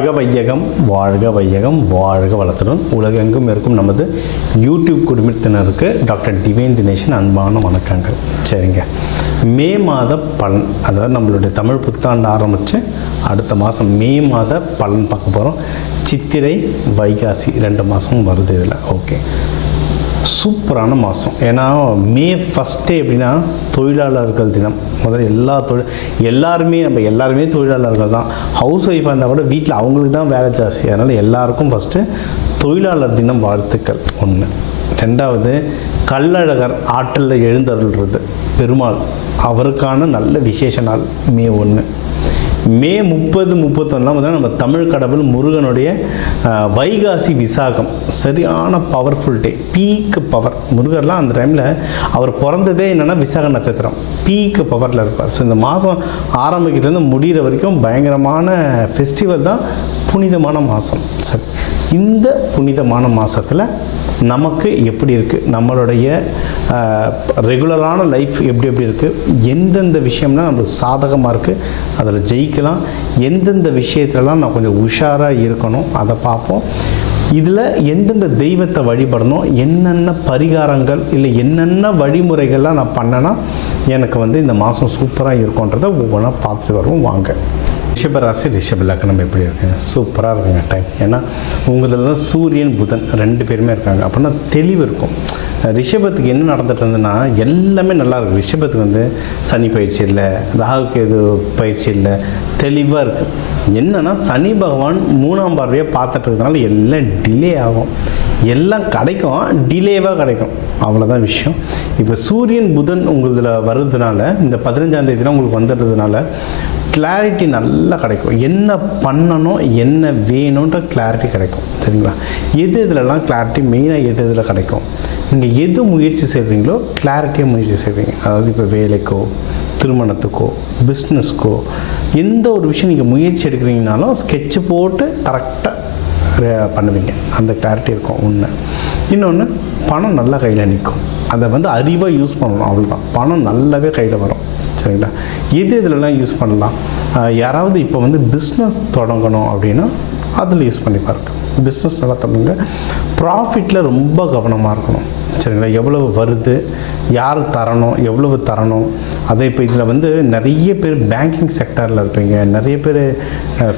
வாழ்க வையகம் வாழ்க வளத்துடன் உலகெங்கும் இருக்கும் நமது யூடியூப் குடும்பத்தினருக்கு டாக்டர் டிவைன் தினேஷன் அன்பான வணக்கங்கள். சரிங்க, மே மாத பலன், அதாவது நம்மளுடைய தமிழ் புத்தாண்டு ஆரம்பித்து அடுத்த மாதம் மே மாத பலன் பார்க்க போகிறோம். சித்திரை வைகாசி 2 மாதமும் வருது இதில். ஓகே, சூப்பரான மாதம். ஏன்னா மே ஃபஸ்ட்டே எப்படின்னா தொழிலாளர்கள் தினம். முதல்ல எல்லாருமே தொழிலாளர்கள் தான். ஹவுஸ் ஒய்ஃபாக இருந்தால் கூட வீட்டில் அவங்களுக்கு தான் வேலை ஜாஸ்தி. அதனால் எல்லாருக்கும் ஃபஸ்ட்டு தொழிலாளர் தினம் வாழ்த்துக்கள் 1. 2வது கள்ளழகர் ஆற்றில் எழுந்தருள்றது பெருமாள், அவருக்கான நல்ல விசேஷ நாள் மே 1. மே 30, 31 நம்ம தமிழ் கடவுள் முருகனுடைய வைகாசி விசாகம், சரியான பவர்ஃபுல் டே, பீக் பவர். முருகர்லாம் அந்த டைமில் அவர் பிறந்ததே என்னென்னா விசாக நட்சத்திரம், பீக் பவரில் இருப்பார். ஸோ இந்த மாதம் ஆரம்பிக்கிறதுலேருந்து முடிகிற வரைக்கும் பயங்கரமான ஃபெஸ்டிவல் தான், புனிதமான மாதம். சரி, இந்த புனிதமான மாதத்தில் நமக்கு எப்படி இருக்குது, நம்மளுடைய ரெகுலரான லைஃப் எப்படி இருக்குது, எந்தெந்த விஷயம்னா நம்மளுக்கு சாதகமாக இருக்குது, அதில் ஜெயிக்கலாம், எந்தெந்த விஷயத்துலலாம் நான் கொஞ்சம் உஷாராக இருக்கணும் அதை பார்ப்போம். இதில் எந்தெந்த தெய்வத்தை வழிபடணும், என்னென்ன பரிகாரங்கள் இல்லை என்னென்ன வழிமுறைகள்லாம் நான் பண்ணேன்னா எனக்கு இந்த மாதம் சூப்பராக இருக்குன்றதை ஒவ்வொன்றா பார்த்து வருவோம். வாங்க. ரிஷபராசி ரிஷப லக்னம் எப்படி இருக்குங்க? சூப்பராக இருக்குங்க டைம். ஏன்னா உங்களில் தான் சூரியன் புதன் 2 பேருமே இருக்காங்க. அப்படின்னா தெளிவு இருக்கும். ரிஷபத்துக்கு என்ன நடந்துட்டு இருந்ததுன்னா எல்லாமே நல்லாயிருக்கு. ரிஷபத்துக்கு சனி பயிற்சி இல்லை, ராகுகேது பயிற்சி இல்லை, தெளிவாக இருக்குது. என்னென்னா சனி பகவான் 3ஆம் பார்வையாக பார்த்துட்டு இருக்கிறதுனால எல்லாம் டிலே ஆகும், எல்லாம் கிடைக்கும், டிலேவாக கிடைக்கும், அவ்வளோதான் விஷயம். இப்போ சூரியன் புதன் உங்களதில் வர்றதுனால இந்த 15ஆம் தேதினா உங்களுக்கு வந்துடுறதுனால கிளாரிட்டி நல்லா கிடைக்கும். என்ன பண்ணணும், என்ன வேணுன்ற கிளாரிட்டி கிடைக்கும். சரிங்களா? இதிலலாம் கிளாரிட்டி மெயினாக எதில் கிடைக்கும், நீங்கள் எது முயற்சி செய்கிறீங்களோ கிளாரிட்டியாக முயற்சி செய்வீங்க. அதாவது இப்போ வேலைக்கோ திருமணத்துக்கோ பிஸ்னஸ்க்கோ எந்த ஒரு விஷயம் நீங்கள் முயற்சி எடுக்கிறீங்கனாலும் ஸ்கெட்சு போட்டு கரெக்டாக பண்ணுவீங்க, அந்த கிளாரிட்டி இருக்கும். ஒன்று. இன்னொன்று, பணம் நல்லா கையில் நிற்கும். அதை அறிவாக யூஸ் பண்ணணும், அவ்வளோதான். பணம் நல்லாவே கையில் வரும். சரிங்களா? இதிலலாம் யூஸ் பண்ணலாம். யாராவது இப்போ பிஸ்னஸ் தொடங்கணும் அப்படின்னா அதில் யூஸ் பண்ணி பாருங்க. பிஸ்னஸ் நல்லா தொடங்க, ப்ராஃபிட்டில் ரொம்ப கவனமாக இருக்கணும். சரிங்களா? எவ்வளவு வருது, யார் தரணும், எவ்வளவு தரணும். அதை இப்போ இதில் நிறைய பேர் பேங்கிங் செக்டரில் இருப்பீங்க, நிறைய பேர்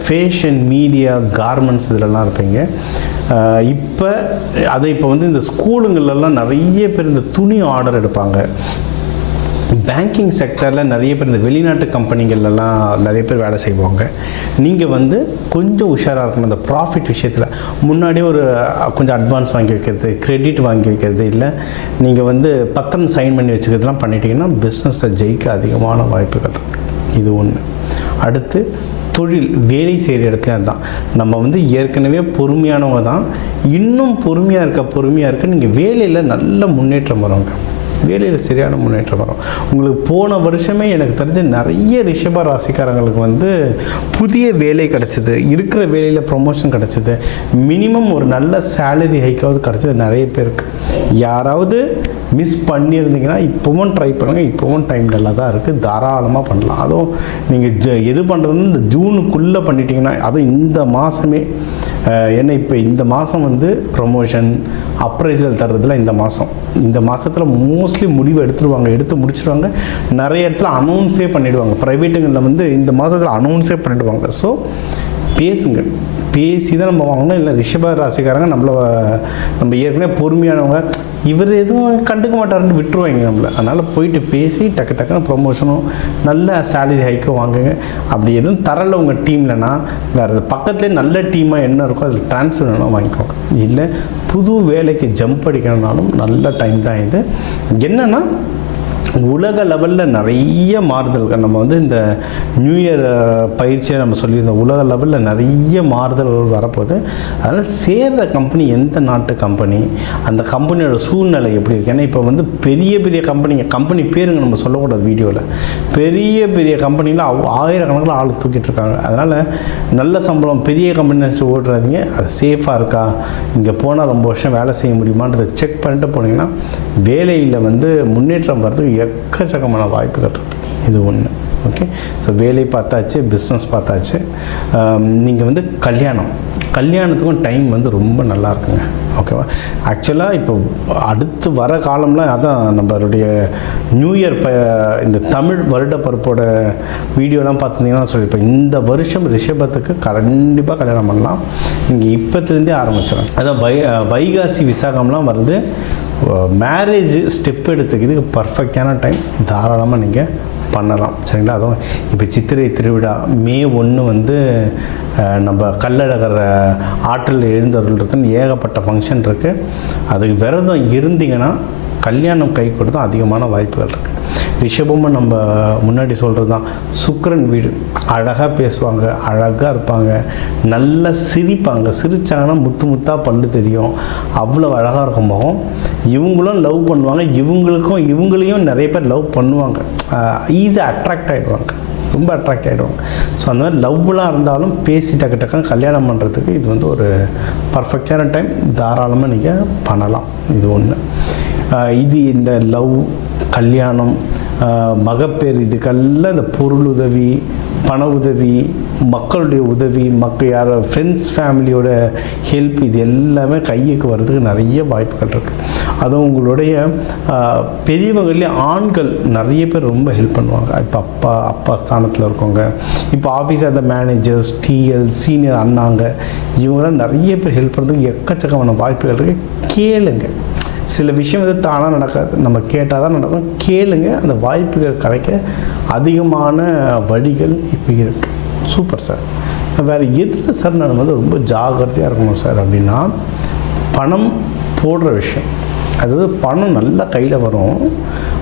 ஃபேஷன் மீடியா கார்மெண்ட்ஸ் இதிலலாம் இருப்பீங்க. இப்போ இந்த ஸ்கூலுங்களெல்லாம் நிறைய பேர் இந்த துணி ஆர்டர் எடுப்பாங்க. பேங்கிங் செக்டரில் நிறைய பேர் இந்த வெளிநாட்டு கம்பெனிகள்லாம் நிறைய பேர் வேலை செய்வாங்க. நீங்கள் கொஞ்சம் உஷாராக இருக்கணும். இந்த ப்ராஃபிட் விஷயத்தில் முன்னாடியே கொஞ்சம் அட்வான்ஸ் வாங்கி வைக்கிறது, கிரெடிட் வாங்கி வைக்கிறது, இல்லை நீங்கள் பத்திரம் சைன் பண்ணி வச்சுக்கிறதுலாம் பண்ணிட்டீங்கன்னா பிஸ்னஸில் ஜெயிக்க அதிகமான வாய்ப்புகள் இருக்குது. இது ஒன்று. அடுத்து தொழில், வேலை செய்கிற இடத்துல தான் நம்ம ஏற்கனவே பொறுமையானவங்க தான், இன்னும் பொறுமையாக இருக்க நீங்கள் வேலையில் நல்ல முன்னேற்றம் வருவாங்க. வேலையில் சரியான முன்னேற்றம் வரும். உங்களுக்கு போன வருஷமே எனக்கு தெரிஞ்ச நிறைய ரிஷப ராசிக்காரங்களுக்கு புதிய வேலை கிடச்சிது, இருக்கிற வேலையில் ப்ரொமோஷன் கிடச்சிது, மினிமம் ஒரு நல்ல சேலரி ஹைக்காவது கிடச்சிது நிறைய பேருக்கு. யாராவது மிஸ் பண்ணியிருந்தீங்கன்னா இப்போவும் ட்ரை பண்ணுங்கள். இப்போவும் டைம் நல்லா தான் இருக்குது, தாராளமாக பண்ணலாம். அதுவும் நீங்கள் எது பண்ணுறதுன்னு இந்த ஜூனுக்குள்ளே பண்ணிட்டீங்கன்னா, அதுவும் இந்த மாதமே. ஏன்னா இப்போ இந்த மாதம் ப்ரொமோஷன் அப்ரைசல் தர்றதுல இந்த மாதத்தில் மோஸ்ட்லி முடிவு எடுத்து முடிச்சிடுவாங்க. நிறைய இடத்துல அனௌன்ஸே பண்ணிவிடுவாங்க. ப்ரைவேட்டுங்களில் இந்த மாதத்தில் அனௌன்ஸே பண்ணிவிடுவாங்க. ஸோ பேசுங்க, பேசி தான் நம்ம வாங்கணும். இல்லை ரிஷப ராசிக்காரங்க நம்ம ஏற்கனவே பொறுமையானவங்க, இவர் எதுவும் கண்டுக்க மாட்டாருன்னு விட்டுருவாங்க நம்மளை. அதனால் போயிட்டு பேசி டக்குன்னு ப்ரொமோஷனும் நல்ல சேலரி ஹைக்கும் வாங்குங்க. அப்படி எதுவும் தரல உங்கள் டீம்லனா வேறு பக்கத்துலேயே நல்ல டீமாக என்ன இருக்கோ அதில் ட்ரான்ஸ்ஃபர் வேணும் வாங்கிக்கோங்க. இல்லை புது வேலைக்கு ஜம்ப் அடிக்கணும்னாலும் நல்ல டைம் தான் இது. என்னென்னா உலக லெவலில் நிறைய மாறுதல்கள், நம்ம இந்த நியூ இயர் பயிற்சியை நம்ம சொல்லியிருந்தோம், உலக லெவலில் நிறைய மாறுதல்கள் வரப்போகுது. அதனால் சேர்கிற கம்பெனி எந்த நாட்டு கம்பெனி, அந்த கம்பெனியோட சூழ்நிலை எப்படி இருக்குது. ஏன்னா இப்போ பெரிய பெரிய கம்பெனி பேருங்க நம்ம சொல்லக்கூடாது வீடியோவில், பெரிய பெரிய கம்பெனியில் ஆயிரக்கணக்கில் ஆள் தூக்கிட்டு இருக்காங்க. அதனால் நல்ல சம்பளம் பெரிய கம்பெனி நினச்சி ஓடுறாதீங்க. அது சேஃபாக இருக்கா, இங்கே போனால் ரொம்ப வருஷம் வேலை செய்ய முடியுமான்றதை செக் பண்ணிட்டு போனீங்கன்னா வேலையில் முன்னேற்றம் வர்றதுக்கு எக்கச்சக்கமான வாய்ப்புகள் இருக்குது. இது ஒன்று. ஓகே. ஸோ வேலை பார்த்தாச்சு, பிஸ்னஸ் பார்த்தாச்சு. நீங்கள் வந்து கல்யாணத்துக்கும் டைம் வந்து ரொம்ப நல்லா இருக்குங்க. ஓகேவா? ஆக்சுவலாக இப்போ அடுத்து வர காலம்லாம் அதான் நம்மளுடைய நியூ இயர் இந்த தமிழ் வருட பருப்போட வீடியோலாம் பார்த்துருந்தீங்கன்னா சொல்லியிருப்பேன். இந்த வருஷம் ரிஷபத்துக்கு கண்டிப்பாக கல்யாணம் பண்ணலாம். நீங்கள் இப்போத்துலேருந்தே ஆரம்பிச்சிடும். அதான் வைகாசி விசாகம்லாம் வருது. மேரேஜ் ஸ்டெப் எடுத்துக்கிறதுக்கு பர்ஃபெக்டான டைம். தாராளமாக நீங்கள் பண்ணலாம். சரிங்களா? அதுவும் இப்போ சித்திரை திருவிழா மே 1 வந்து நம்ம கள்ளழகர் ஆற்றில் எழுந்தருள்றதுன்னு ஏகப்பட்ட ஃபங்க்ஷன் இருக்குது. அதுக்கு விரதம் இருந்தீங்கன்னா கல்யாணம் கை கொடுத்தா அதிகமான வாய்ப்புகள் இருக்குது. ரிஷபமும் நம்ம முன்னாடி சொல்கிறது தான், சுக்கிரன் வீடு. அழகாக பேசுவாங்க, அழகாக இருப்பாங்க, நல்லா சிரிப்பாங்க. சிரித்தாங்கன்னா முத்து முத்தாக பல்லு தெரியும், அவ்வளோ அழகாக இருக்கும் முகம். இவங்களும் லவ் பண்ணுவாங்க, இவங்களையும் நிறைய பேர் லவ் பண்ணுவாங்க. ஈஸியாக அட்ராக்ட் ஆகிடுவாங்க, ரொம்ப அட்ராக்ட் ஆகிடுவாங்க. ஸோ அந்த மாதிரி லவ்லாம் இருந்தாலும் பேசி டக்குன்னு கல்யாணம் பண்ணுறதுக்கு இது வந்து ஒரு பர்ஃபெக்டான டைம். தாராளமாக நீங்கள் பண்ணலாம். இது ஒன்று. இது இந்த லவ், கல்யாணம், மகப்பேறு, இதுக்கெல்லாம் இந்த பொருள் உதவி, பண உதவி, மக்களுடைய உதவி, யார் ஃப்ரெண்ட்ஸ் ஃபேமிலியோட ஹெல்ப், இது எல்லாமே கைக்கு வர்றதுக்கு நிறைய வாய்ப்புகள் இருக்குது. அதுவும் உங்களுடைய பெரியவங்களே ஆண்கள் நிறைய பேர் ரொம்ப ஹெல்ப் பண்ணுவாங்க. இப்போ அப்பா ஸ்தானத்தில் இருக்கவங்க, இப்போ ஆஃபீஸில் அந்த மேனேஜர்ஸ், டிஎல், சீனியர் அண்ணாங்க, இவங்களாம் நிறைய பேர் ஹெல்ப் பண்ணுறதுக்கு எக்கச்சக்கமான வாய்ப்புகள் இருக்குது. கேளுங்க. சில விஷயம் வந்து தானாக நடக்காது, நம்ம கேட்டால் தான் நடக்கும். கேளுங்க, அந்த வாய்ப்புகள் கிடைக்க அதிகமான வழிகள் இப்போ இருக்குது. Super sir. வேறு எதில் சார் நான் வந்து ரொம்ப ஜாகிரதையாக இருக்கணும் சார் அப்படின்னா, பணம் போடுற விஷயம். அதாவது பணம் நல்லா கையில் வரும்,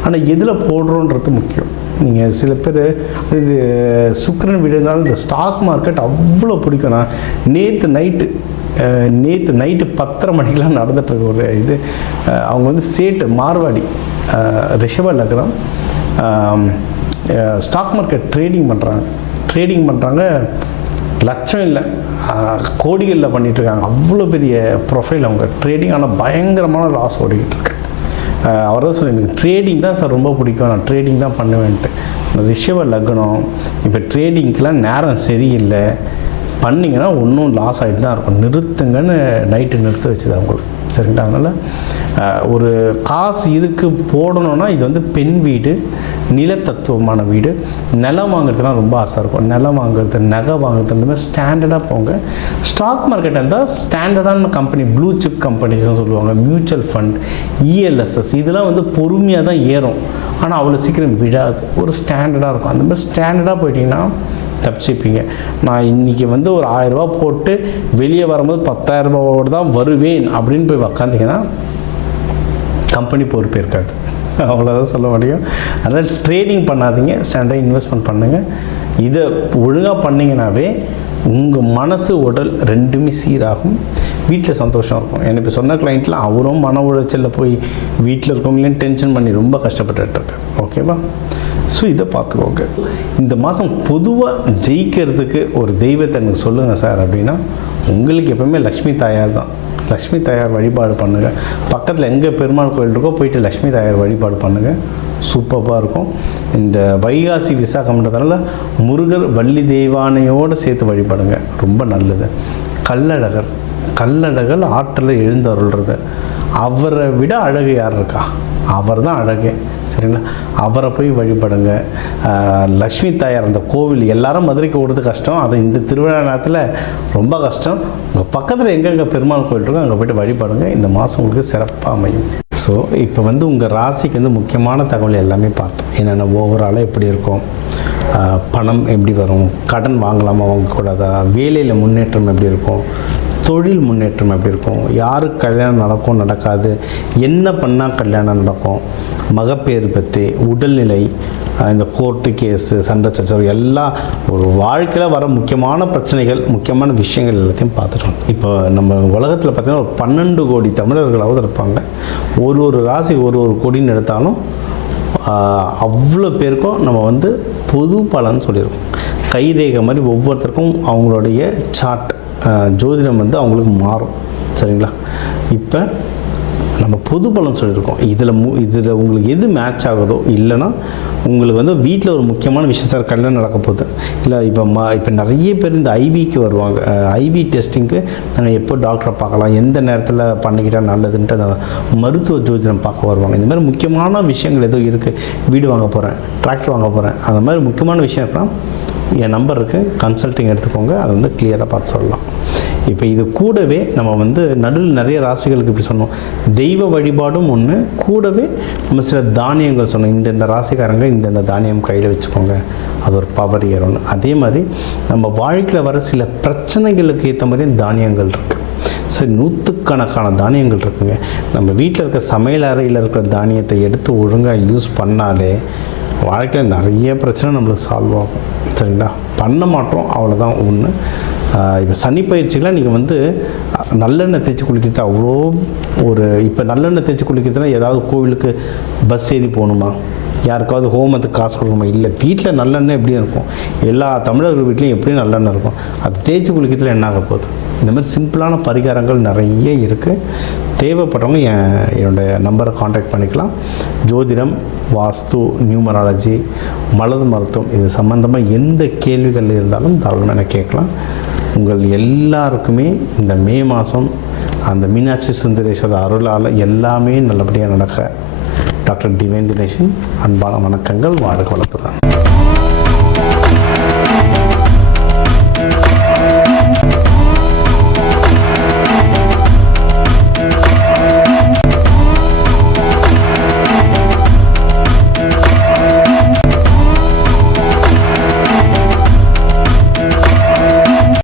ஆனால் எதில் போடுறோன்றது முக்கியம். நீங்கள் சில பேர் இது சுக்கிரன் வீடு இருந்தாலும் இந்த ஸ்டாக் மார்க்கெட் அவ்வளோ பிடிக்கும். நான் நேற்று நைட்டு 10:30 மணிக்கெலாம் நடந்துகிட்ருக்கு ஒரு இது. அவங்க வந்து சேட்டு மார்வாடி, ரிஷப லக்னம், ஸ்டாக் மார்க்கெட் ட்ரேடிங் பண்ணுறாங்க. லட்சம் இல்லை, கோடிகளில் பண்ணிகிட்ருக்காங்க. அவ்வளோ பெரிய ப்ரொஃபைல் அவங்க ட்ரேடிங். ஆனால் பயங்கரமான லாஸ் ஓடிக்கிட்டு இருக்கு. அவர் தான் சொல்லி, எனக்கு ட்ரேடிங் தான் சார் ரொம்ப பிடிக்கும், நான் ட்ரேடிங் தான் பண்ணுவேன்ட்டு. ரிஷப லக்னம் இப்போ ட்ரேடிங்க்கெலாம் நேரம் சரியில்லை, பண்ணிங்கன்னா ஒன்றும் லாஸ் ஆகிட்டு தான் இருக்கும். நிறுத்துங்கன்னு நைட்டு நிறுத்த வச்சுது அவங்களுக்கு. சரிங்களா? அதனால் ஒரு காசு இருக்குது போடணுன்னா இது வந்து பெண் வீடு, நிலத்தத்துவமான வீடு. நிலம் வாங்குறதுலாம் ரொம்ப ஆசை இருக்கும். நிலம் வாங்குறது, நகை வாங்குறது, இந்த மாதிரி ஸ்டாண்டர்டாக போங்க. ஸ்டாக் மார்க்கெட் இருந்தால் ஸ்டாண்டர்டான கம்பெனி, ப்ளூ சிப் கம்பெனிஸ்னு சொல்லுவாங்க, மியூச்சுவல் ஃபண்ட், இஎல்எஸ்எஸ், இதெல்லாம் வந்து பொறுமையாக தான் ஏறும், ஆனால் அவ்வளோ சீக்கிரம் விழாது. ஒரு ஸ்டாண்டர்டாக இருக்கும். அந்த மாதிரி ஸ்டாண்டர்டாக போயிட்டிங்கன்னா தப்பிச்சுப்பீங்க. நான் இன்றைக்கி வந்து ஒரு 1000 ரூபா போட்டு வெளியே வரும்போது 10,000 ரூபாவோடு தான் வருவேன் அப்படின்னு போய் உக்காந்திங்கன்னா கம்பெனி பொறுப்பு இருக்காது. அவ்வளோதான் சொல்ல முடியும். அதனால் ட்ரேடிங் பண்ணாதீங்க, ஸ்டாண்டர்டாக இன்வெஸ்ட்மெண்ட் பண்ணுங்கள். இதை ஒழுங்காக பண்ணிங்கனாவே உங்கள் மனசு உடல் ரெண்டுமே சீராகும், வீட்டில் சந்தோஷம் இருக்கும். எனக்கு இப்போ சொன்ன கிளைண்ட்லாம் அவரும் மன உளைச்சலில் போய் வீட்டில் இருக்கவங்களையும் டென்ஷன் பண்ணி ரொம்ப கஷ்டப்பட்டுருக்காரு. ஓகேவா? ஸோ இதை பார்த்துக்கோங்க. இந்த மாதம் பொதுவாக ஜெயிக்கிறதுக்கு ஒரு தெய்வத்தை எனக்கு சொல்லுங்கள் சார் அப்படின்னா, உங்களுக்கு எப்போவுமே லக்ஷ்மி தாயார் தான். லக்ஷ்மி தாயார் வழிபாடு பண்ணுங்கள். பக்கத்தில் எங்கே பெருமாள் கோயில் இருக்கோ போயிட்டு லக்ஷ்மி தாயார் வழிபாடு பண்ணுங்கள். சூப்பராக இருக்கும். இந்த வைகாசி விசாகம்ன்றதுனால முருகர் வள்ளி தெய்வானையோடு சேர்த்து வழிபாடுங்க, ரொம்ப நல்லது. கள்ளழகர் ஆற்றில் எழுந்தருள்றது, அவரை விட அழகு யார் இருக்கா? அவர் தான் அழகே. சரிங்களா? அவரை போய் வழிபடுங்க. லக்ஷ்மி தாயார் அந்த கோவில் எல்லாரும் மதுரைக்கு ஓடுறது கஷ்டம், அது இந்த திருவிழா நேரத்தில் ரொம்ப கஷ்டம். உங்கள் பக்கத்தில் எங்கெங்கே பெருமாள் கோயில் இருக்கோ அங்கே போய்ட்டு வழிபடுங்க. இந்த மாதம் உங்களுக்கு சிறப்பாக அமையும். ஸோ இப்போ வந்து உங்கள் ராசிக்கு வந்து முக்கியமான தகவல் எல்லாமே பார்த்தோம். என்னென்ன ஓவராலாக எப்படி இருக்கும், பணம் எப்படி வரும், கடன் வாங்கலாமா வாங்கக்கூடாதா, வேலையில் முன்னேற்றம் எப்படி இருக்கும், தொழில் முன்னேற்றம் எப்படி இருக்கும், யாருக்கு கல்யாணம் நடக்கும் நடக்காது, என்ன பண்ணால் கல்யாணம் நடக்கும், மகப்பேறு பற்றி, உடல்நிலை, இந்த கோர்ட்டு கேஸு, சண்டை சச்சரவு, எல்லாம் ஒரு வாழ்க்கையில் வர முக்கியமான பிரச்சனைகள், முக்கியமான விஷயங்கள் எல்லாத்தையும் பார்த்துட்டோம். இப்போ நம்ம உலகத்தில் பார்த்திங்கன்னா ஒரு 12 கோடி தமிழர்களாவது இருப்பாங்க. ஒரு ராசி ஒரு கோடின்னு எடுத்தாலும் அவ்வளோ பேருக்கும் நம்ம வந்து பொது பலன் சொல்லியிருக்கோம். கைரேகை மாதிரி ஒவ்வொருத்தருக்கும் அவங்களுடைய சார்ட், ஜோதிடம் வந்து அவங்களுக்கு மாறும். சரிங்களா? இப்போ நம்ம பொது பலன் சொல்லியிருக்கோம். இதில் உங்களுக்கு எது மேட்ச் ஆகுதோ, இல்லைனா உங்களுக்கு வந்து வீட்டில் ஒரு முக்கியமான விஷயம், சார் கல்யாணம் நடக்க போகுது, இல்லை இப்போ நிறைய பேர் இந்த ஐவிக்கு வருவாங்க. ஐவி டெஸ்டிங்க்கு நாங்கள் எப்போ டாக்டரை பார்க்கலாம், எந்த நேரத்தில் பண்ணிக்கிட்டால் நல்லதுன்ட்டு அந்த மருத்துவ ஜோதிடம் பார்க்க வருவாங்க. இந்த மாதிரி முக்கியமான விஷயங்கள் ஏதோ இருக்குது, வீடு வாங்க போகிறேன், டிராக்டர் வாங்க போகிறேன், அந்த மாதிரி முக்கியமான விஷயம் இருக்கலாம், என் நம்பர் இருக்குது, கன்சல்ட்டிங் எடுத்துக்கோங்க, அதை வந்து கிளியராக பார்த்து சொல்லலாம். இப்போ இது கூடவே நம்ம வந்து நடுவில் நிறைய ராசிகளுக்கு இப்படி சொன்னோம், தெய்வ வழிபாடும் ஒன்று, கூடவே நம்ம சில தானியங்கள் சொன்னோம். இந்த ராசிக்காரங்க இந்த தானியம் கையில் வச்சுக்கோங்க, அது ஒரு பவர் ஏறும்னு. அதே மாதிரி நம்ம வாழ்க்கையில் வர சில பிரச்சனைகளுக்கு ஏற்ற மாதிரி தானியங்கள் இருக்குது. சரி, நூற்றுக்கணக்கான தானியங்கள் இருக்குங்க. நம்ம வீட்டில் இருக்க சமையல் அறையில் இருக்கிற தானியத்தை எடுத்து ஒழுங்காக யூஸ் பண்ணாலே வாழ்க்கையில் நிறைய பிரச்சனை நம்மளுக்கு சால்வ் ஆகும். சரிங்களா? பண்ண மாட்டோம், அவ்வளோதான் ஒன்று. இப்போ சனி பயிற்சிகளாக நீங்கள் வந்து நல்லெண்ணெய் தேய்ச்சி குளிக்கிறது அவ்வளோ இப்போ நல்லெண்ணெய் தேய்ச்சி குளிக்கிறதுனா ஏதாவது கோவிலுக்கு பஸ் ஏறி போகணுமா, யாருக்காவது ஹோமத்துக்கு காசு கொடுக்கணுமா? இல்லை, வீட்டில் நல்லெண்ணெய் எப்படியும் இருக்கும், எல்லா தமிழர்கள் வீட்லேயும் எப்படியும் நல்லெண்ணெய் இருக்கும். அது தேய்ச்சி குளிக்கிறதுல என்ன ஆக போகுது? இந்த மாதிரி சிம்பிளான பரிகாரங்கள் நிறைய இருக்குது. தேவைப்பட்டவங்க என்னோடய நம்பரை காண்டாக்ட் பண்ணிக்கலாம். ஜோதிடம், வாஸ்து, நியூமராலஜி, மலர் மருத்துவம், இது சம்மந்தமாக எந்த கேள்விகள் இருந்தாலும் தாராளமாக எனக்கு கேட்கலாம். உங்கள் எல்லாருக்குமே இந்த மே மாதம் அந்த மீனாட்சி சுந்தரேஸ்வரர் அருளால் எல்லாமே நல்லபடியாக நடக்க டாக்டர் டிவைன் தினேஷன் அன்பான வணக்கங்கள். வாழ்க வளத்துடன்.